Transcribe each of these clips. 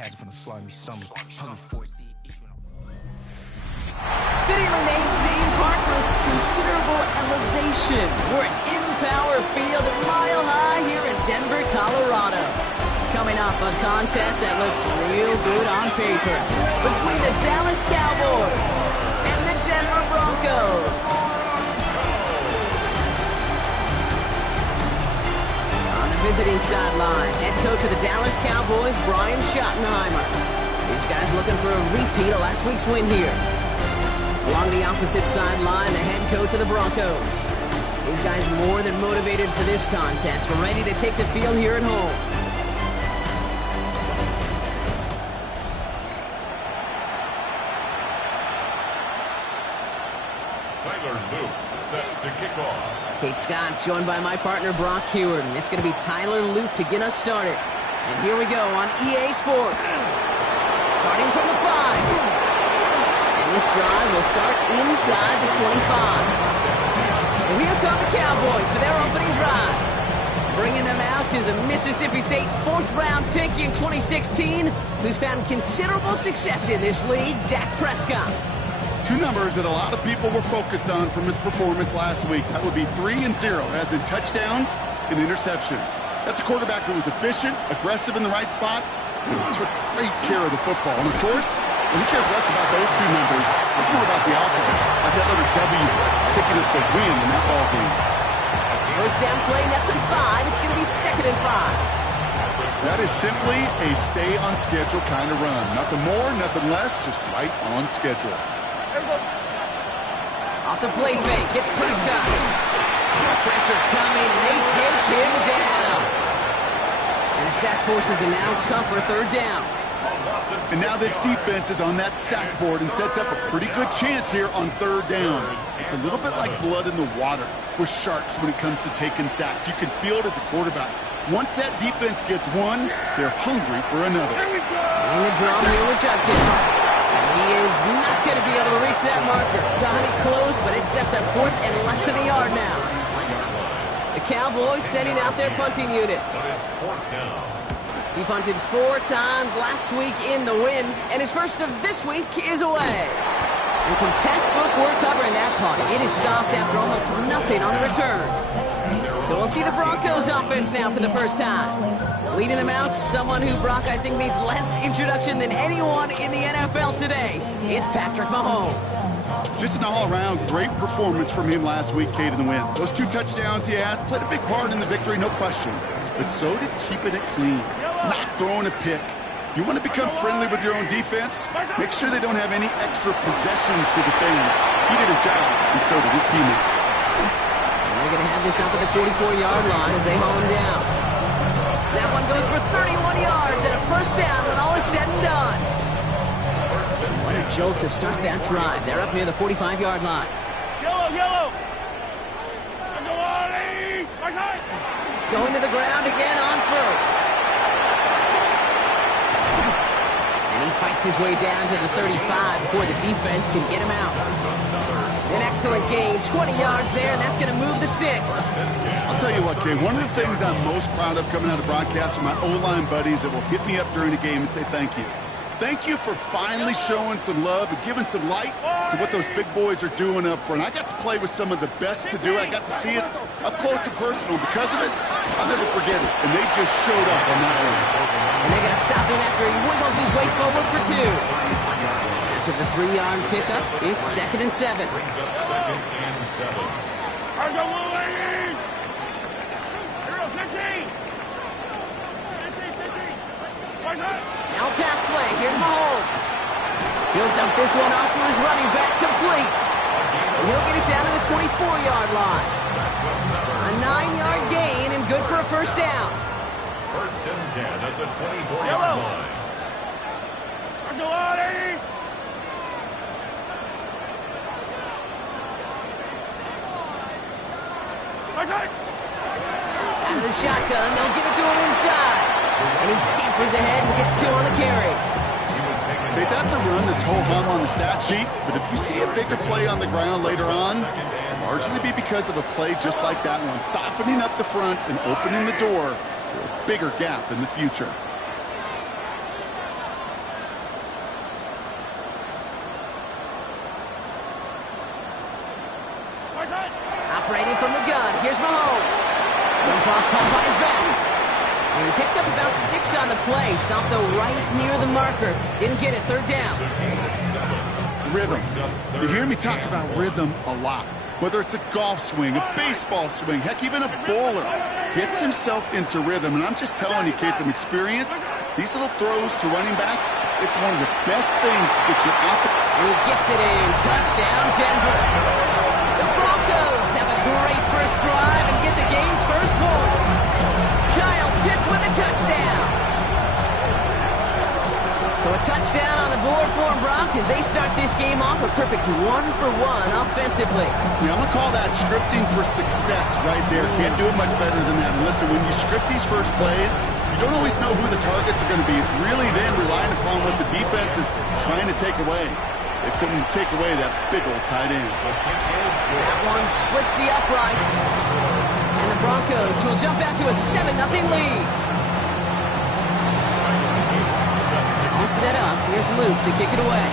passion from the slimy summer. Hungry for it. Fitting lane 18 park with considerable elevation. We're at Empower Field at Mile High here in Denver, Colorado. Coming off a contest that looks real good on paper between the Dallas Cowboys and the Denver Broncos. On the visiting sideline, head coach of the Dallas Cowboys, Brian Schottenheimer. These guys looking for a repeat of last week's win here. Along the opposite sideline, the head coach of the Broncos. These guys more than motivated for this contest. We're ready to take the field here at home. Set to kick off. Kate Scott joined by my partner Brock Heward. It's going to be Tyler Luke to get us started. And here we go on EA Sports. Starting from the 5. And this drive will start inside the 25. Well, here come the Cowboys for their opening drive. Bringing them out is a Mississippi State 4th-round pick in 2016 who's found considerable success in this league, Dak Prescott. Two numbers that a lot of people were focused on from his performance last week. That would be 3 and 0, as in touchdowns and interceptions. That's a quarterback who was efficient, aggressive in the right spots, and took great care of the football. And of course, he cares less about those two numbers. It's more about the outcome, like that other W picking up the win in that ball game. First down play, nets and 5. It's going to be 2nd and 5. That is simply a stay-on-schedule kind of run. Nothing more, nothing less, just right on schedule. Off the play fake, it's Prescott. Pressure coming, and they take him down. And the sack forces a now tougher 3rd down. And now this defense is on that sack board and sets up a pretty good chance here on 3rd down. It's a little bit like blood in the water with sharks when it comes to taking sacks. You can feel it as a quarterback. Once that defense gets one, they're hungry for another. In the draw here with Judkins. He is not going to be able to reach that marker. Got it close, but it sets up 4th and less than a yard now. The Cowboys sending out their punting unit. He punted 4 times last week in the win, and his first of this week is away. And some textbook work covering that punt. It is stopped after almost nothing on the return. So we'll see the Broncos offense now for the first time. Leading them out, someone who Brock I think needs less introduction than anyone in the NFL today. It's Patrick Mahomes. Just an all-around great performance from him last week, Kate, in the win. Those 2 touchdowns he had played a big part in the victory, no question. But so did keeping it clean, not throwing a pick. You want to become friendly with your own defense? Make sure they don't have any extra possessions to defend. He did his job, and so did his teammates. And they're going to have this up at the 44-yard line as they haul him down. That one goes for 31 yards and a first down when all is said and done. What a jolt to start that drive. They're up near the 45-yard line. Yellow! Going to the ground again on first. And he fights his way down to the 35 before the defense can get him out. An excellent gain, 20 yards there, and that's going to move the sticks. I'll tell you what, Kay, one of the things I'm most proud of coming out of broadcast are my O-line buddies that will hit me up during the game and say thank you. Thank you for finally showing some love and giving some light to what those big boys are doing up front. I got to play with some of the best to do it. I got to see it up close and personal. Because of it, I'll never forget it. And they just showed up on that one. And they're going to stop him after he wiggles his way forward for 2. After the 3-yard pickup, it's 2nd and 7. Brings up 2nd and 7. Now pass play. Here's Mahomes. He'll dump this one off to his running back, complete. And he'll get it down to the 24-yard line. A 9-yard gain and good for a first down. 1st and 10 at the 24-yard line. Out of the shotgun, they'll give it to him inside. And he scampers ahead and gets 2 on the carry. Okay, that's a run that's ho-hum on the stat sheet, but if you see a bigger play on the ground later on, largely be because of a play just like that one, softening up the front and opening the door for a bigger gap in the future. caught by his back. And he picks up about 6 on the play. Stopped, though, right near the marker. Didn't get it. Third down. Rhythm. You hear me talk about rhythm a lot. Whether it's a golf swing, a baseball swing, heck, even a bowler gets himself into rhythm. And I'm just telling you, kid, from experience, these little throws to running backs, it's one of the best things to get your offense. And he gets it in. Touchdown, Denver. The Broncos have a great first drive and get the game's first points. Kyle Pitts with a touchdown. So a touchdown on the board for Brock as they start this game off a perfect 1-for-1 offensively. Yeah, I'm going to call that scripting for success right there. Can't do it much better than that. And listen, when you script these first plays, you don't always know who the targets are going to be. It's really then relying upon what the defense is trying to take away. They couldn't take away that big old tight end. That one splits the uprights. And the Broncos will jump out to a 7-0 lead. All set up. Here's Luke to kick it away.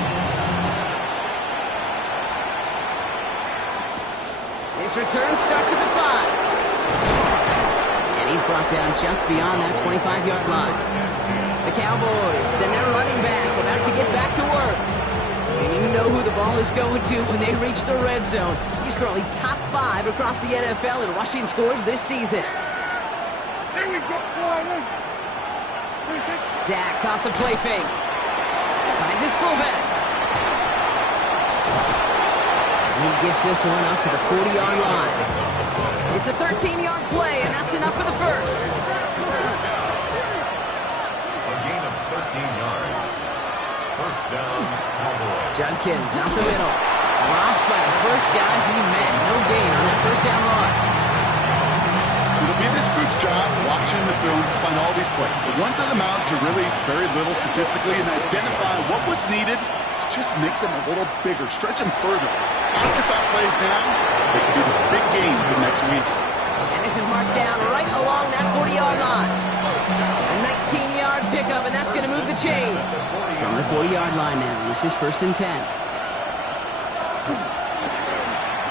His return starts at the 5. And he's brought down just beyond that 25-yard line. The Cowboys and their running back about to get back to work. And you know who the ball is going to when they reach the red zone. He's currently top 5 across the NFL in rushing scores this season. There we go. Dak off the play fake. Finds his fullback. And he gets this one up to the 40-yard line. It's a 13-yard play, and that's enough for the first. A gain of 13 yards. First down, Cowboys. Judkins out the middle. Dropped by the first guy he met. No gain on that first down run. It'll be this group's job watching the film to find all these plays. The ones that amount to really very little statistically and identify what was needed to just make them a little bigger, stretch them further. Afterthought plays now, they could be the big gains of next week. And this is marked down right along that 40-yard line. A 19-yard pickup, and that's going to move the chains. From the 40-yard line now, this is 1st and 10.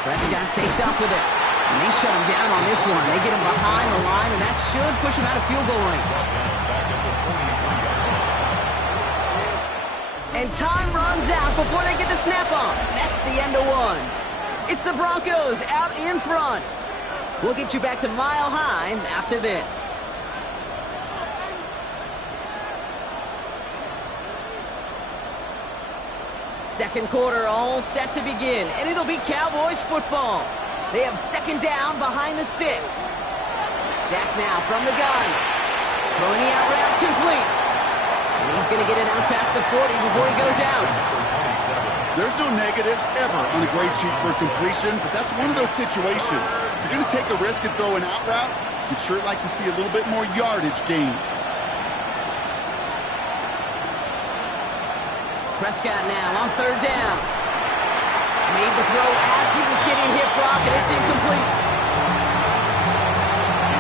Prescott takes off with it. And they shut him down on this one. They get him behind the line, and that should push him out of field goal range. And time runs out before they get the snap on. That's the end of one. It's the Broncos out in front. We'll get you back to Mile High after this. Second quarter all set to begin, and it'll be Cowboys football. They have second down behind the sticks. Dak now from the gun. Throwing the out route complete. And he's going to get it out past the 40 before he goes out. There's no negatives ever on a grade sheet for a completion, but that's one of those situations. If you're going to take a risk and throw an out route, you'd sure like to see a little bit more yardage gained. Prescott now on third down. Made the throw as he was getting hit, Brock, and it's incomplete.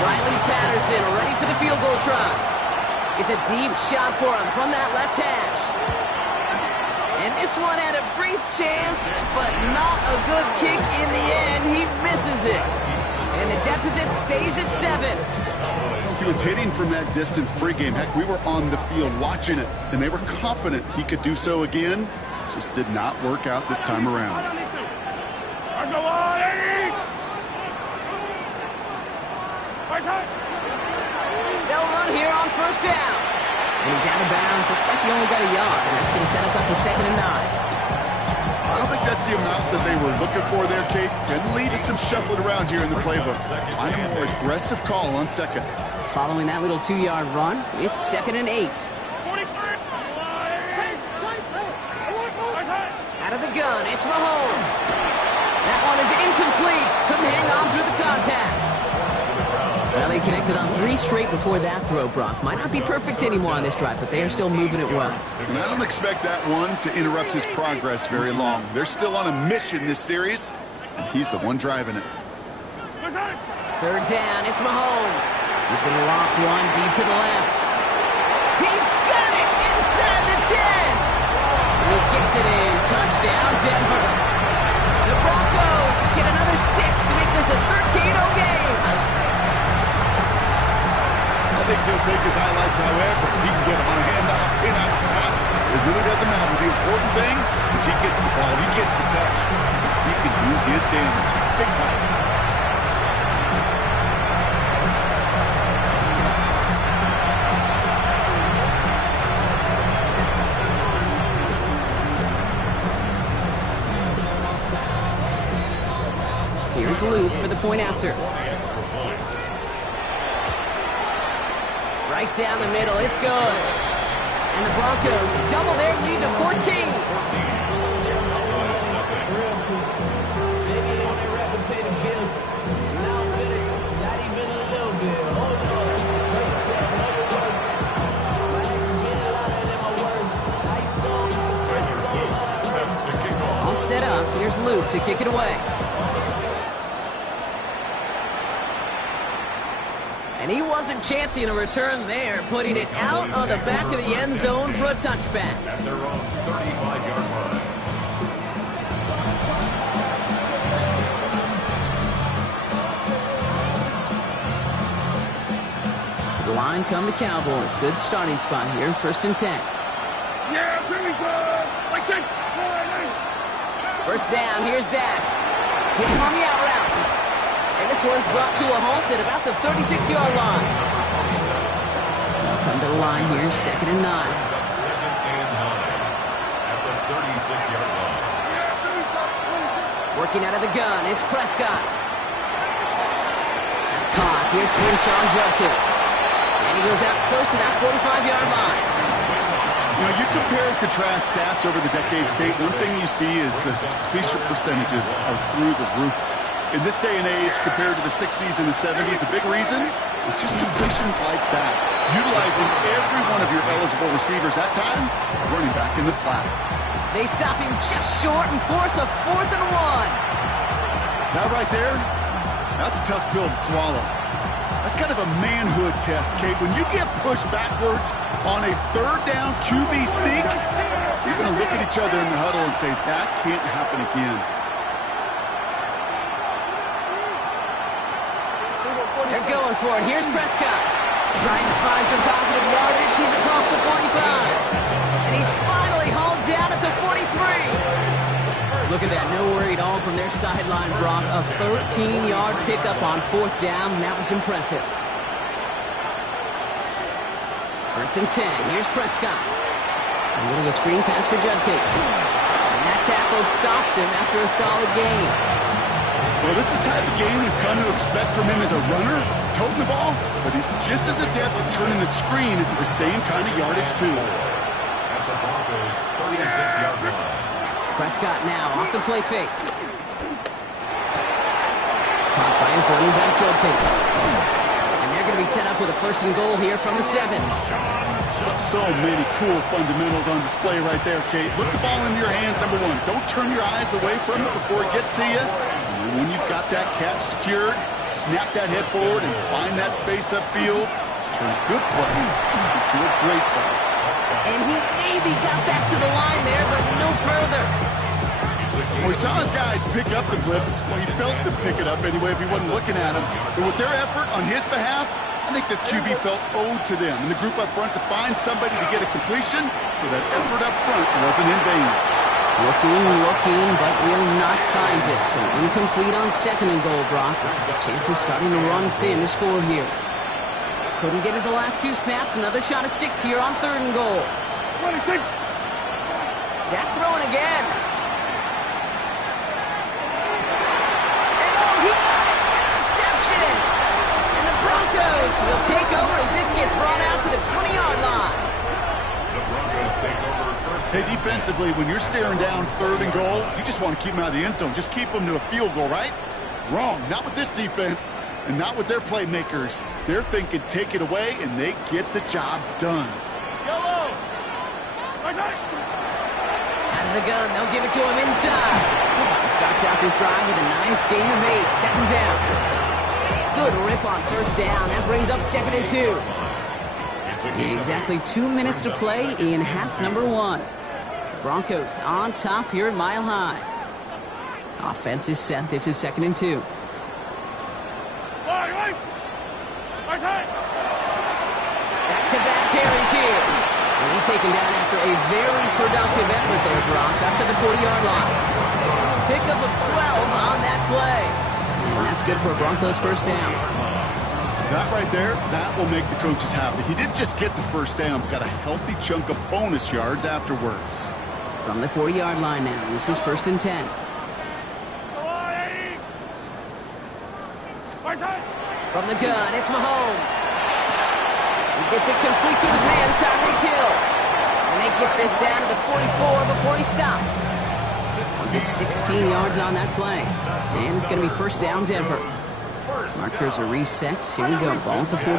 Riley Patterson ready for the field goal try. It's a deep shot for him from that left hash. And this one had a brief chance, but not a good kick in the end. He misses it. And the deficit stays at 7. He was hitting from that distance pregame. Heck, we were on the field watching it, and they were confident he could do so again. Just did not work out this time around. They'll run here on first down. And he's out of bounds. Looks like he only got a yard, and that's going to set us up for 2nd and 9. I don't think that's the amount that they were looking for there, Kate. Can lead to some shuffling around here in the playbook. Find a more aggressive call on second. Following that little 2-yard run, it's 2nd and 8. Out of the gun, it's Mahomes. That one is incomplete. Couldn't hang on through the contact. Well, they connected on 3 straight before that throw, Brock. Might not be perfect anymore on this drive, but they are still moving it well. And I don't expect that one to interrupt his progress very long. They're still on a mission this series, and he's the one driving it. Third down, it's Mahomes. He's going to loft one deep to the left. He's got it inside the 10. He gets it in. Touchdown, Denver. The Broncos get another 6 to make this a 13-0 game. think he'll take his highlights however. He can get him on a handoff, pin-out, pass. It really doesn't matter. The important thing is he gets the ball. He gets the touch. He can do his damage. Big time. Here's Luke for the point after. Right down the middle, it's good. And the Broncos double their lead to 14. All set up, here's Luke to kick it away. And he wasn't chancing a return there, putting it out on the back of the end zone for a touchback. At their own 35-yard line. To the line come the Cowboys. Good starting spot here, 1st and 10. Yeah, pretty good. Like that. First down, here's Dak. Hits him on the out route. And this one's brought to a halt at about the 36-yard line. They'll come to the line here, 2nd and 9. Second and 9 at the 36-yard line. Working out of the gun, it's Prescott. That's caught. Here's Crenshaw and Judkins. And he goes out close to that 45-yard line. You know, you compare and contrast stats over the decades, Kate. One thing you see is the completion percentages are through the roof. In this day and age, compared to the 60s and the 70s, a big reason is just completions like that. Utilizing every one of your eligible receivers that time, running back in the flat. They stop him just short and force a 4th and 1. That right there, that's a tough pill to swallow. That's kind of a manhood test, Kate. When you get pushed backwards on a 3rd down QB sneak, you're going to look at each other in the huddle and say, that can't happen again. They're going for it. Here's Prescott. Trying to find some positive yardage. He's across the 45. And he's finally hauled down at the 43. Look at that. No worry at all from their sideline, Brock. A 13-yard pickup on 4th down. That was impressive. 1st and 10. Here's Prescott. A little screen pass for Judkins. And that tackle stops him after a solid gain. Well, this is the type of game we've come to expect from him as a runner, toting the ball, but he's just as adept at turning the screen into the same kind of yardage, too. At the Broncos' 36-yard line. Prescott now off the play fake. Caught by his running back, Judkins. And they're going to be set up with a 1st and goal here from the 7. So many cool fundamentals on display right there, Kate. Look the ball in your hands, number 1. Don't turn your eyes away from it before it gets to you. And when you've got that catch secured, snap that head forward and find that space upfield to turn a good play into a great play. And he maybe got back to the line there, but no further. Well, he saw his guys pick up the blitz. Well, he felt them pick it up anyway if he wasn't looking at him. But with their effort on his behalf, I think this QB felt owed to them and the group up front to find somebody to get a completion, so that effort up front wasn't in vain. Looking, but will not find it. So incomplete on 2nd and goal, Brock. Chances starting to run thin to score here. Couldn't get it the last 2 snaps. Another shot at 6 here on 3rd and goal. Dak throwing again. And he got it! Interception! And the Broncos will take over as this gets brought out to the 20-yard line. The Broncos take over first. Hey, defensively, when you're staring down 3rd and goal, you just want to keep them out of the end zone. Just keep them to a field goal, right? Wrong. Not with this defense and not with their playmakers. They're thinking take it away, and they get the job done. Out of the gun, they'll give it to him inside. He starts out this drive with a nice gain of 8. 2nd down. Good rip on 1st down. That brings up 2nd and 2. Exactly 2 minutes to play in half number 1. Broncos on top here at Mile High. Offense is set. This is 2nd and 2. back-to-back carries here. And he's taken down after a very productive effort there, Brock, up to the 40-yard line. Pickup of 12 on that play. And that's good for a Broncos first down. That right there, that will make the coaches happy. He didn't just get the first down, but got a healthy chunk of bonus yards afterwards. From the 40-yard line now, this is 1st and 10. From the gun, it's Mahomes. He gets it complete to his man, Tyreek Hill. And they get this down to the 44 before he stopped. He gets 16 yards on that play. And it's going to be first down, Denver. Markers are reset. Here we go, ball at the 44.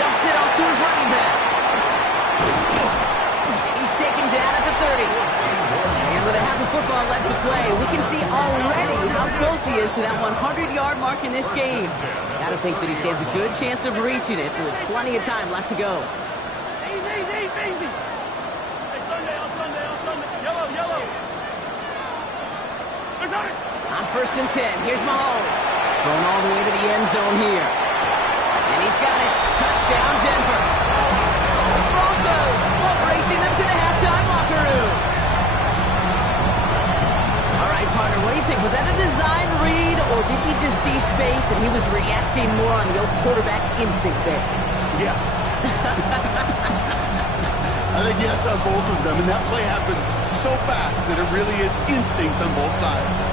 Dumps it off to his running back. And he's taken down at the 30. And with a half of football left to play, we can see already how close he is to that 100-yard mark in this game. Gotta think that he stands a good chance of reaching it with plenty of time left to go. Easy. Hey, Sunday. Yellow. On 1st and 10, here's Mahomes. Going all the way to the end zone here. And he's got it. Touchdown, Denver. The Broncos boat racing them to the halftime locker room. All right, partner, what do you think? Was that a design read, or did he just see space and he was reacting more on the old quarterback instinct there? Yes. I think yes on both of them, and that play happens so fast that it really is instincts on both sides.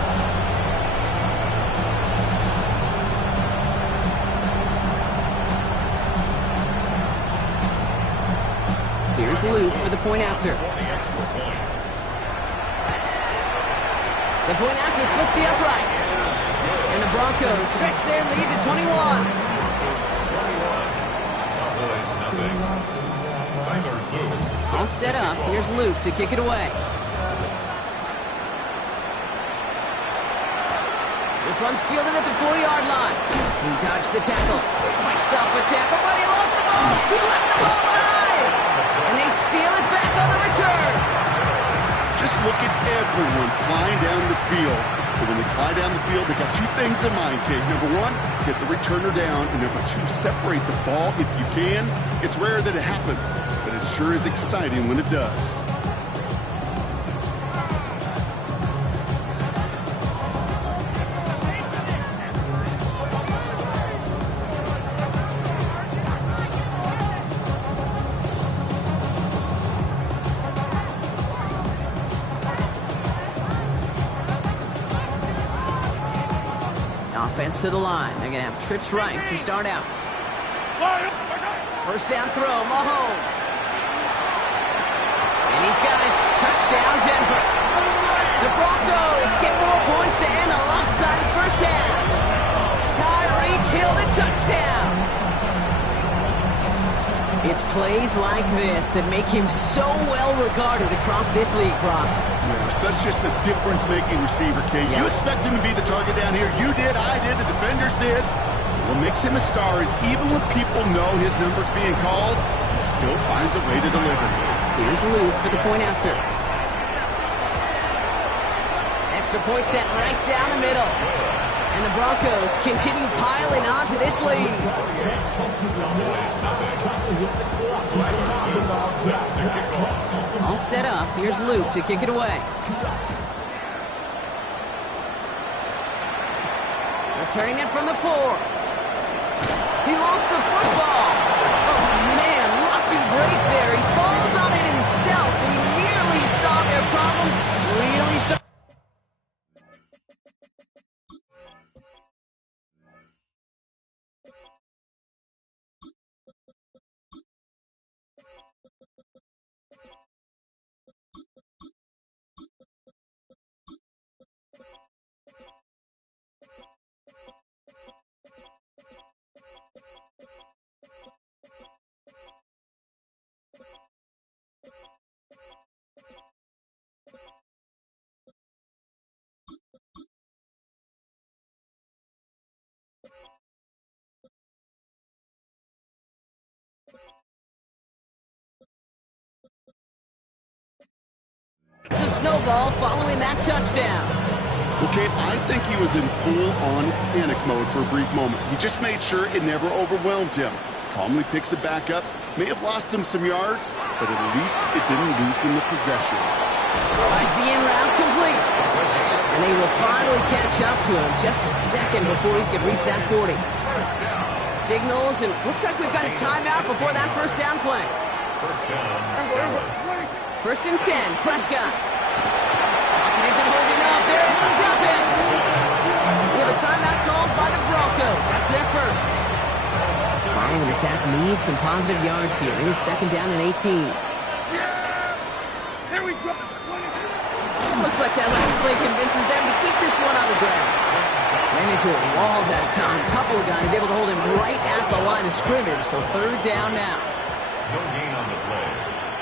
Here's Luke for the point after. The point after splits the uprights. And the Broncos stretch their lead to 21. All set up. Here's Luke to kick it away. This one's fielded at the 4-yard line. He dodged the tackle. Fights off a tackle, but he lost the ball. He left the ball behind. And they steal it back on the return. Just look at everyone flying down the field. And when they fly down the field, they got two things in mind, Kate. Number one, get the returner down. And number two, separate the ball if you can. It's rare that it happens, but it sure is exciting when it does. Offense to the line. They're going to have trips right to start out. First down throw, Mahomes. And he's got it. Touchdown, Denver. The Broncos get more points to end a lopsided first half. Tyreek Hill, the touchdown. It's plays like this that make him so well regarded across this league, Brock. Yeah, such just a difference-making receiver, Kate. Yeah. You expect him to be the target down here. You did, I did, the defenders did. What makes him a star is even when people know his number's being called, he still finds a way to deliver. Here's Luke for the point after. Extra point set right down the middle. And the Broncos continue piling on to this lead. All set up. Here's Luke to kick it away. Returning it from the 4. He lost the football. Oh, man, lucky break there. He falls on it himself. We nearly saw their problems really start. It's a snowball following that touchdown. Well, Kate, I think he was in full-on panic mode for a brief moment. He just made sure it never overwhelmed him. Calmly picks it back up. May have lost him some yards, but at least it didn't lose them the possession. Finds the in route complete. And they will finally catch up to him just a second before he could reach that 40. Signals, and looks like we've got a timeout before that first down play. First down, Dallas. First and 10, Prescott. Pocket isn't holding up. They're able to drop it. We have a timeout called by the Broncos. That's their first. Following the sack needs some positive yards here. It is second down and 18. Here we go. Looks like that last play convinces them to keep this one on the ground. Ran into a wall that time. A couple of guys able to hold him right at the line of scrimmage. So third down now. No gain on the play.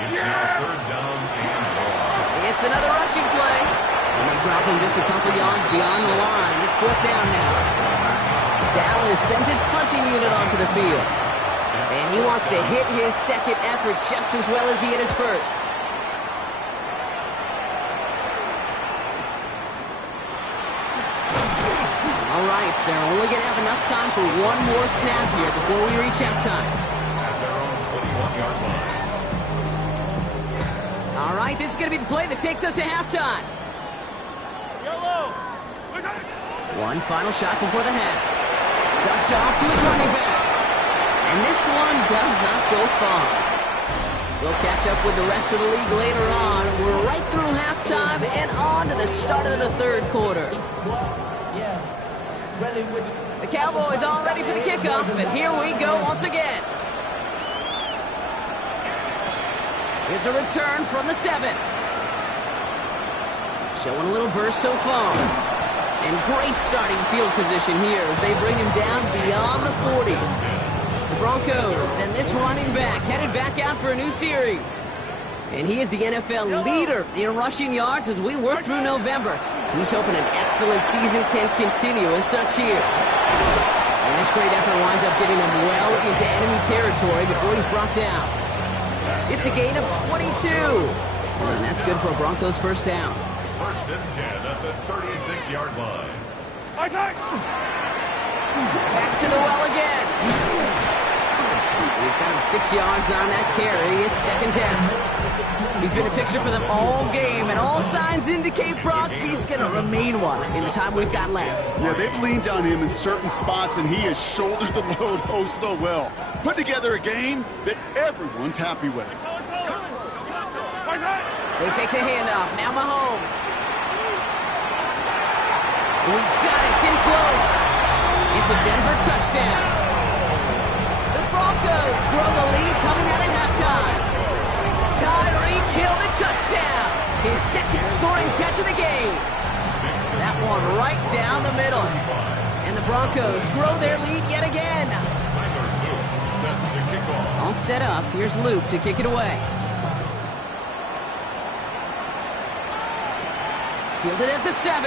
It's now third down and long. It's another rushing play. And they drop him just a couple yards beyond the line. It's fourth down now. Dallas sends its punching unit onto the field. And he wants to hit his second effort just as well as he hit his first. All right, so they're only going to have enough time for one more snap here before we reach halftime. At their own 21-yard line. All right, this is going to be the play that takes us to halftime. Yellow. One final shot before the half. Dumped off to his running back. And this one does not go far. We'll catch up with the rest of the league later on. We're right through halftime and on to the start of the third quarter. The Cowboys all ready for the kickoff, and here we go once again. Here's a return from the 7. Showing a little burst so far. And great starting field position here as they bring him down beyond the 40. The Broncos and this running back headed back out for a new series. And he is the NFL leader in rushing yards as we work through November. He's hoping an excellent season can continue as such here. And this great effort winds up getting him well into enemy territory before he's brought down. It's a gain of 22. And that's good for a Broncos first down. First and 10 at the 36-yard line. Back to the well again. He's got him 6 yards on that carry. It's second down. He's been a picture for them all game, and all signs indicate, Brock, he's going to remain one in the time we've got left. Yeah, they've leaned on him in certain spots, and he has shouldered the load oh so well. Put together a game that everyone's happy with. They take the handoff. Now Mahomes. He's got it. It's in close. It's a Denver touchdown. The Broncos grow the lead coming out at halftime. Tyreek Hill the touchdown. His second scoring catch of the game. That one right down the middle. And the Broncos grow their lead yet again. All set up. Here's Luke to kick it away. Fielded at the 7.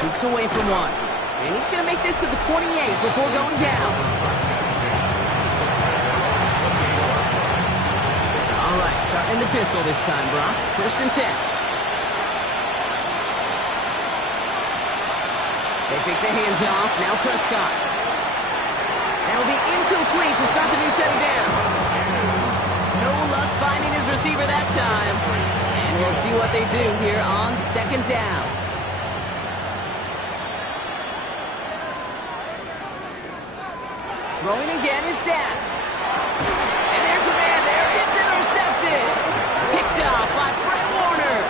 Jukes away from one. And he's going to make this to the 28 before going down. All right, starting the pistol this time, Brock. First and 10. They take the hands off. Now Prescott. That'll be incomplete to start the new set of downs. No luck finding his receiver that time. And we'll see what they do here on second down. Throwing again is Dak. And there's a man there. It's intercepted. Picked off by Fred Warner.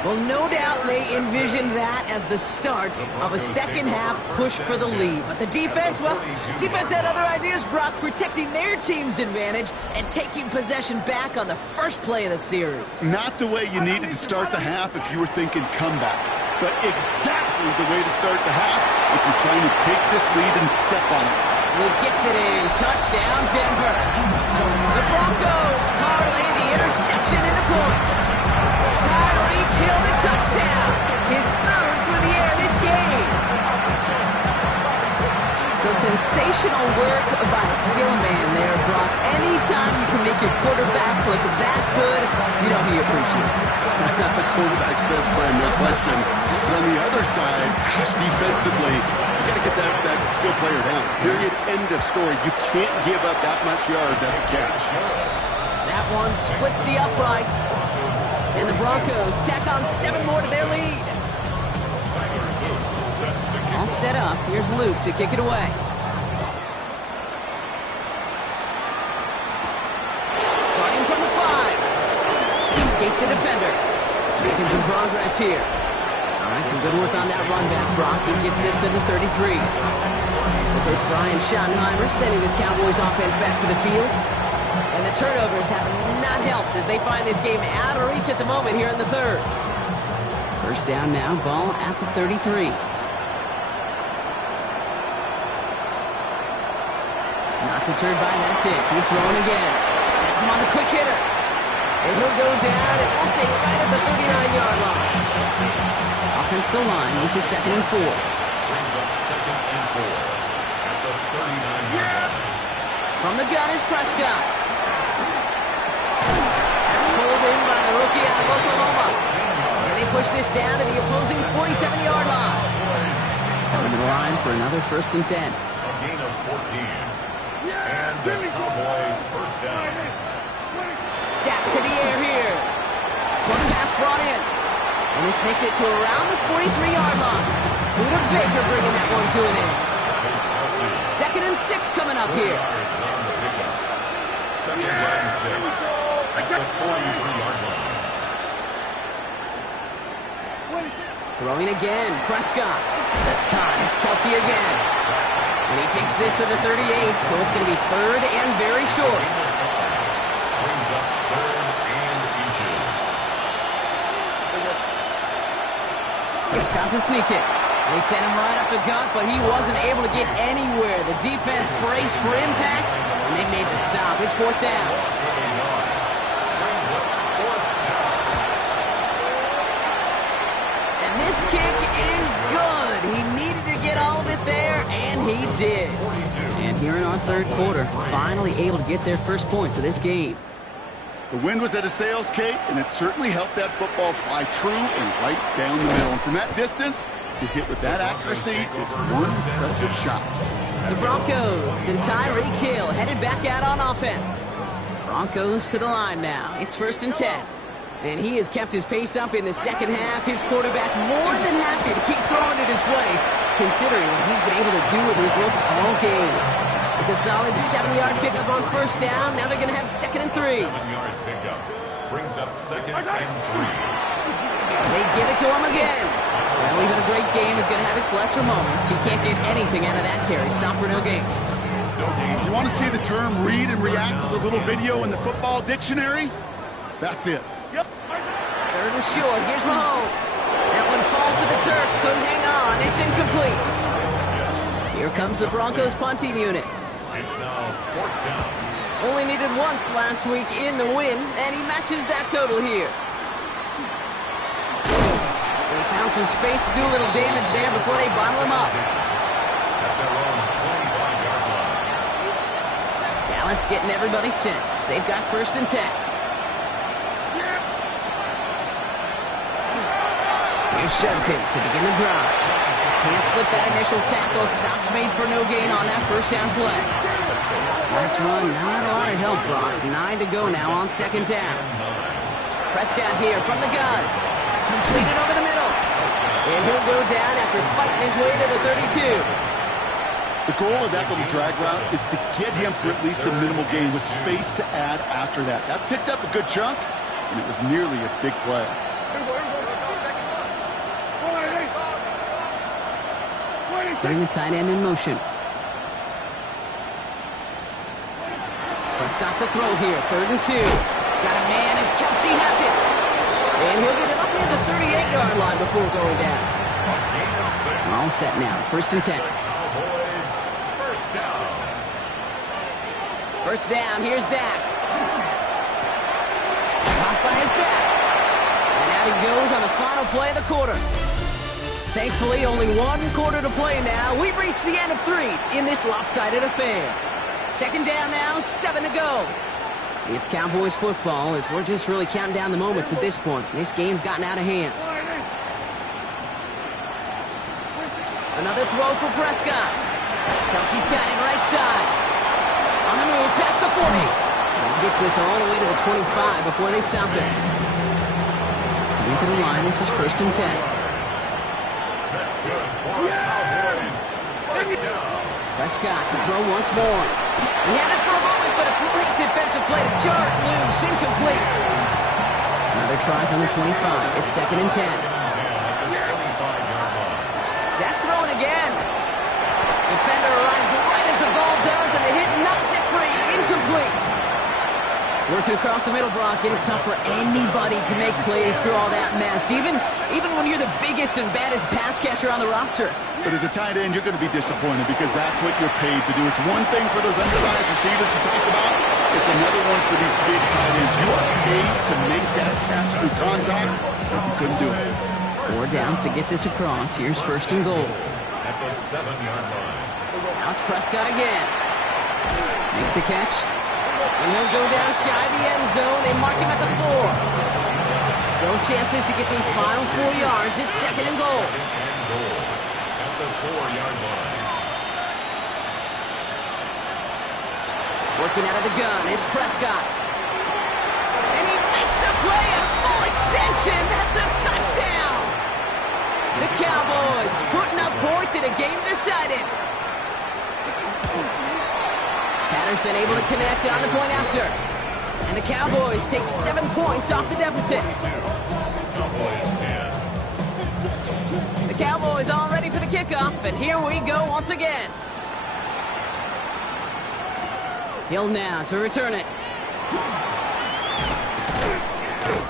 Well, no doubt they envisioned that as the start of a second-half push for the lead. But the defense, well, defense had other ideas, Brock, protecting their team's advantage and taking possession back on the first play of the series. Not the way you needed to start the half if you were thinking comeback, but exactly the way to start the half if you're trying to take this lead and step on it. He gets it in. Touchdown, Denver. The Broncos parlay the interception into points. Tyreek Hill the touchdown. His third through the air this game. So sensational work by a skill man there, Brock. Anytime you can make your quarterback look that good, you know he appreciates it. That's a quarterback's best friend, no question. But on the other side, gosh, defensively, you got to get that skill player down. Period. End of story. You can't give up that much yards after catch. That one splits the uprights. And the Broncos tack on 7 more to their lead. All set up. Here's Luke to kick it away. Starting from the 5. He escapes a defender. Making some progress here. All right, some good work on that run back. Brock, he gets this to the 33. So Coach Brian Schottenheimer sending this Cowboys offense back to the field. And the turnovers have not helped as they find this game out of reach at the moment here in the 3rd. First down now, ball at the 33. Not deterred by that pick. He's throwing again. That's him on the quick hitter. And he'll go down, and we'll say right at the 39-yard line. Offensive line, this is 2nd and 4. Brings up 2nd and 4 at the 39-yard line. From the gun is Prescott. That's pulled in by the rookie out of Oklahoma. And they push this down to the opposing 47-yard line. Coming to the line for another 1st and 10. A gain of 14. And the Cowboy first down. Dak to the air here. Short pass brought in. And this makes it to around the 43-yard line. Buda Baker bringing that one to an end. 2nd and 6 coming up here. 2nd and 6. At the 43-yard line. Throwing again, Prescott. That's caught. It's Kelsey again. And he takes this to the 38, so it's going to be 3rd and very short. Brings up 3rd and inches. Prescott to sneak it. They sent him right up the gut, but he wasn't able to get anywhere. The defense braced for impact, and they made the stop. It's 4th down. Brings up 4th down. And this kick is good. He needed to get all of it there, and he did. 42. And here in our 3rd quarter, finally able to get their first points of this game. The wind was at a sails, Kate, and it certainly helped that football fly true and right down the middle. And from that distance, to hit with that accuracy is one impressive shot. The Broncos and Tyreek Hill headed back out on offense. Broncos to the line now. It's 1st and 10. And he has kept his pace up in the 2nd half. His quarterback more than happy to keep throwing it his way, considering what he's been able to do with his looks all game. It's a solid 7-yard pickup on 1st down. Now they're going to have 2nd and 3. 7-yard pickup. Brings up 2nd and 3. They give it to him again. Well, even a great game is going to have its lesser moments. You can't get anything out of that carry. Stop for no gain. You want to see the term read and react with a little video in the football dictionary? That's it. 3rd and short. Here's Mahomes. That one falls to the turf. Couldn't hang on. It's incomplete. Here comes the Broncos punting unit. It's now 4th down. Only needed once last week in the win, and he matches that total here. They found some space to do a little damage there before they bottle him up. At their own 25-yard line. Dallas getting everybody sent. They've got 1st and 10. Here's Shudkins to begin the drive. Can't slip that initial tackle. Stops made for no gain on that 1st down play. Last run, not a lot of help, Brock. 9 to go now on 2nd down. Prescott here from the gun. Completed over the middle. And he'll go down after fighting his way to the 32. The goal of that little drag route is to get him for at least a minimal gain with space to add after that. That picked up a good chunk, and it was nearly a big play. Putting the tight end in motion. Prescott to throw here. 3rd and 2. Got a man, and Kelsey has it. And he'll get it up near the 38-yard line before going down. All set now. 1st and 10. Cowboys first down. 1st down. Here's Dak. Caught by his back. And out he goes on the final play of the quarter. Thankfully, only 1 quarter to play now. We've reached the end of 3 in this lopsided affair. 2nd down now, 7 to go. It's Cowboys football as we're just really counting down the moments at this point. This game's gotten out of hand. Another throw for Prescott. Kelsey's got it right side. On the move, past the 40. And he gets this all the way to the 25 before they stop him. Into the line, this is 1st and 10. That's good for Cowboys. First down. Prescott to throw once more. He had it for a moment, but a great defensive play to jar it loose. Incomplete. Another try from the 25. It's 2nd and 10. Dak throwing again. Defender arrives right as the ball does, and the hit knocks it free. Incomplete. Working across the middle, Brock, it is tough for anybody to make plays through all that mess, even when you're the biggest and baddest pass catcher on the roster. But as a tight end, you're going to be disappointed because that's what you're paid to do. It's one thing for those undersized receivers you talk about. It's another one for these big tight ends. You are paid to make that catch through contact, but you couldn't do it. 4 downs to get this across. Here's 1st and goal. At the 7-yard line. Now it's Prescott again. Makes the catch. And he'll go down shy of the end zone. They mark him at the 4. Still chances to get these final 4 yards. It's 2nd and goal. At the 4-yard line. Working out of the gun, it's Prescott. And he makes the play at full extension. That's a touchdown. The Cowboys putting up points in a game decided. Patterson able to connect on the point after. And the Cowboys take 7 points off the deficit. The Cowboys all ready for the kickoff, and here we go once again. Hill now to return it.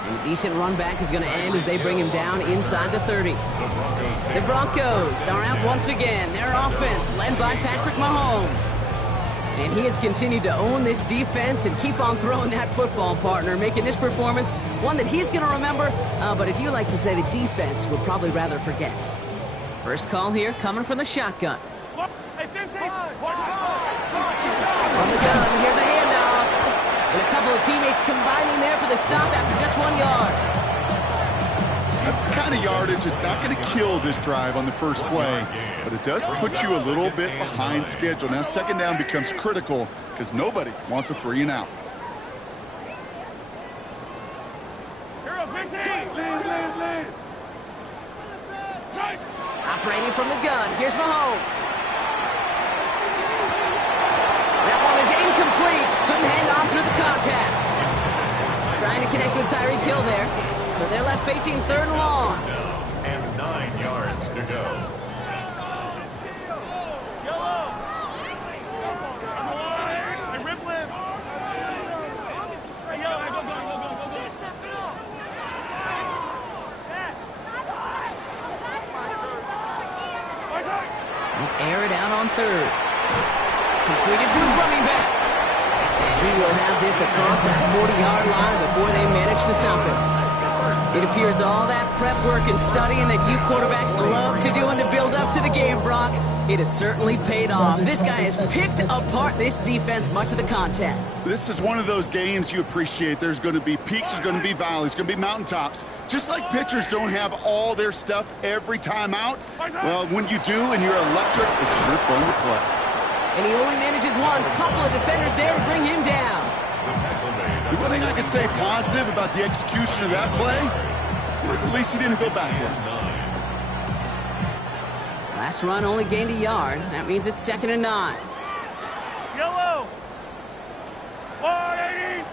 And a decent run back is going to end as they bring him down inside the 30. The Broncos are out once again. Their offense led by Patrick Mahomes. And he has continued to own this defense and keep on throwing that football, partner, making this performance one that he's going to remember, but as you like to say, the defense would probably rather forget. First call here coming from the shotgun. From the gun, here's a handoff. And a couple of teammates combining there for the stop after just 1 yard. That's the kind of yardage that's not going to kill this drive on the first play, but it does put you a little bit behind schedule. Now 2nd down becomes critical because nobody wants a 3 and out. Operating from the gun, here's Mahomes. That one is incomplete. Couldn't hang on through the contact. Trying to connect with Tyreek Hill there. So they're left facing 3rd and long. And 9 yards to go. Air it out on 3rd. Completed to his running back. And he will have this across that 40-yard line before they manage to stop him. It appears all that prep work and studying that you quarterbacks love to do in the build-up to the game, Brock, it has certainly paid off. This guy has picked apart this defense much of the contest. This is one of those games you appreciate. There's going to be peaks, there's going to be valleys, there's going to be mountaintops. Just like pitchers don't have all their stuff every time out, well, when you do and you're electric, it's sure fun to play. And he only manages one couple of defenders there to bring him down. The one thing I could say positive about the execution of that play is at least he didn't go backwards. Last run only gained a yard. That means it's 2nd and 9. Yellow. 180.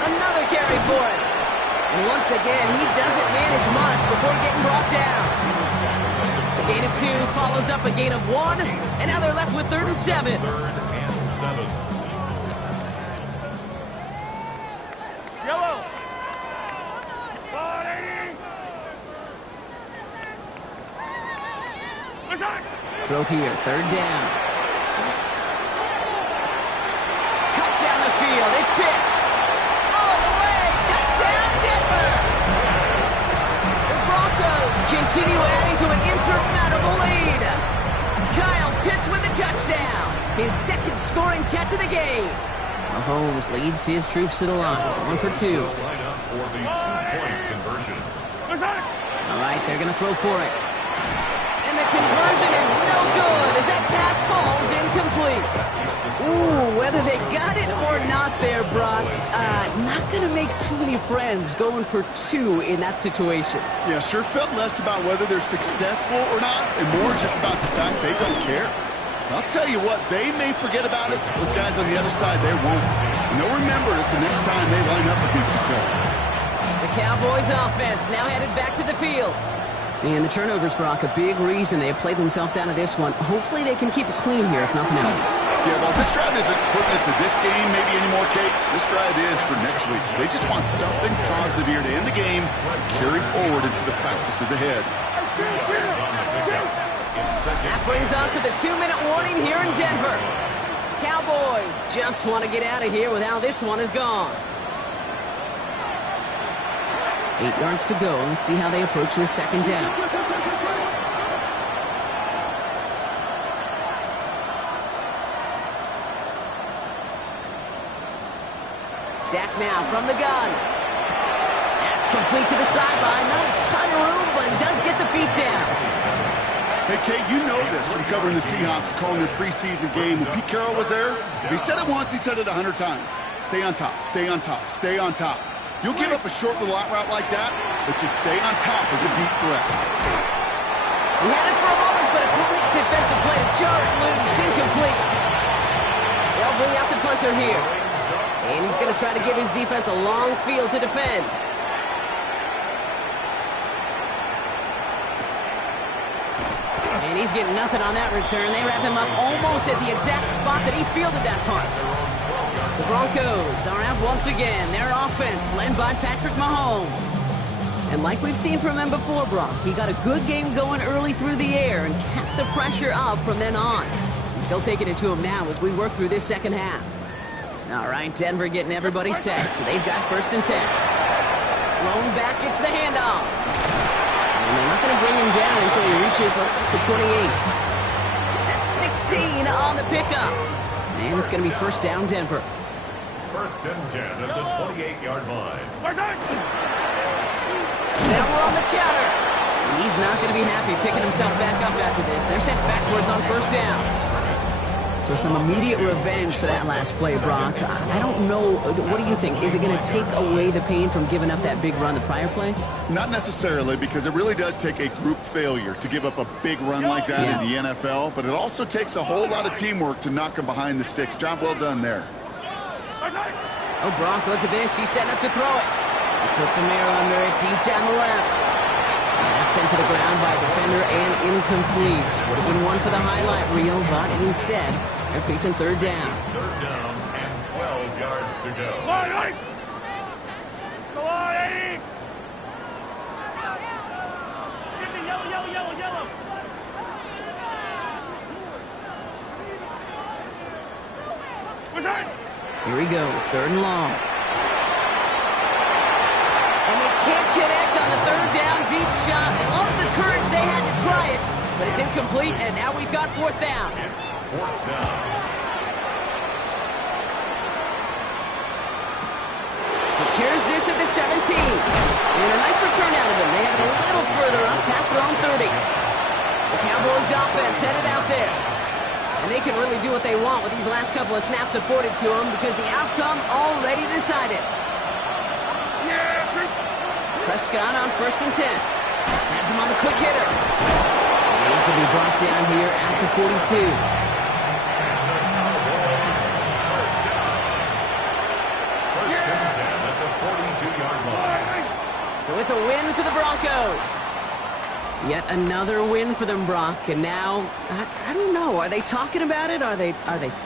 Another carry for it. And once again, he doesn't manage much before getting brought down. A gain of 2 follows up a gain of 1, and now they're left with 3rd and 7. 3rd and 7. Yellow. 180. Throw here, 3rd down. Cut down the field, it's Pitts. All the way, touchdown Denver! The Broncos continue adding to an insurmountable lead. Kyle Pitts with a touchdown, his 2nd scoring catch of the game. Mahomes leads his troops to the line. 1 for 2. Line up for the two-point conversion. All right, they're going to throw for it. And the conversion is no good as that pass falls incomplete. Ooh, whether they got it or not there, Brock, not going to make too many friends going for 2 in that situation. Yeah, sure felt less about whether they're successful or not and more just about the fact they don't care. I'll tell you what, they may forget about it. Those guys on the other side, they won't. And they'll remember it the next time they line up against each other. The Cowboys offense now headed back to the field. And the turnovers, Brock, a big reason they have played themselves out of this one. Hopefully they can keep it clean here, if nothing else. Yeah, well, this drive isn't pertinent to this game maybe anymore, Kate. This drive is for next week. They just want something positive here to end the game and carry forward into the practices ahead. That brings us to the 2-minute warning here in Denver. Cowboys just want to get out of here with how this one is gone. 8 yards to go. Let's see how they approach this second down. Dak now from the gun. That's complete to the sideline. Not a ton of room, but he does get the feet down. Hey, Kate, you know this from covering the Seahawks, calling their preseason game. When Pete Carroll was there, if he said it once, he said it 100 times. Stay on top, stay on top, stay on top. You'll give up a short little out route like that, but just stay on top of the deep threat. We had it for a moment, but a great defensive play to jar it loose. Incomplete. They'll bring out the punter here. And he's going to try to give his defense a long field to defend. And he's getting nothing on that return. They wrap him up almost at the exact spot that he fielded that punt. The Broncos are out once again. Their offense led by Patrick Mahomes. And like we've seen from him before, Brock, he got a good game going early through the air and kept the pressure up from then on. He's still taking it to him now as we work through this second half. All right, Denver getting everybody set, so they've got 1st and 10. Thrown back, it's the handoff. And they're not going to bring him down until he reaches, looks like the 28. That's 16 on the pickup. And it's going to be 1st down, Denver. 1st and 10 at the 28-yard line. Now we're on the counter. And he's not going to be happy picking himself back up after this. They're sent backwards on 1st down. So some immediate revenge for that last play, Brock. I don't know. What do you think? Is it going to take away the pain from giving up that big run the prior play? Not necessarily, because it really does take a group failure to give up a big run like that in the NFL. But it also takes a whole lot of teamwork to knock him behind the sticks. Job well done there. Oh, Brock, look at this. He's setting up to throw it. He puts a mirror under it deep down the left. And that's sent to the ground by a defender and incomplete. Would have been one for the highlight reel, but instead, they're facing 3rd down. 3rd down and 12 yards to go. Come on, Eddie! Give me yellow, yellow, yellow, yellow. Here he goes, 3rd and long. And they can't connect on the 3rd down deep shot. Love the courage they had to try it, but it's incomplete, and now we've got 4th down. It's 4th down. Secures this at the 17. And a nice return out of them. They have it a little further up past their own 30. The Cowboys offense headed out there. And they can really do what they want with these last couple of snaps afforded to them because the outcome already decided. Prescott on 1st and 10. Has him on the quick hitter. And he's going to be brought down here at the 42. So it's a win for the Broncos. Yet another win for them, Brock. And now, I don't know. Are they talking about it? Are they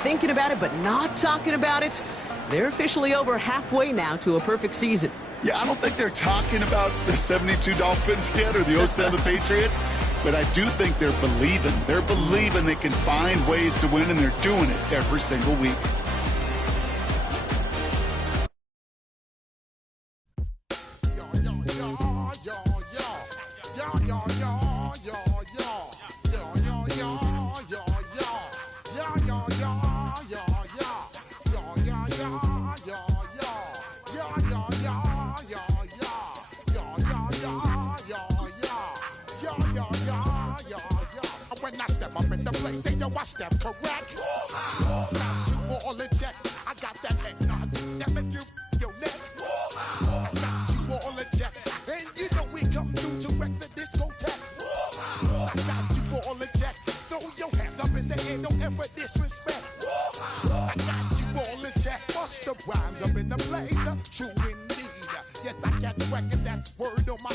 thinking about it but not talking about it? They're officially over halfway now to a perfect season. Yeah, I don't think they're talking about the 72 Dolphins yet or the 07 Patriots, but I do think they're believing. They're believing they can find ways to win, and they're doing it every single week. in the place. Say yo, I step correct. Got you all in check. I got that eggnog that make you your neck. I got you all in check. And you know we come through to wreck the discotheque. I got you all in check. Throw your hands up in the air, don't ever disrespect. I got you all in check. Bust the rhymes up in the place. True indeed. Yes, I got the record, that's word on my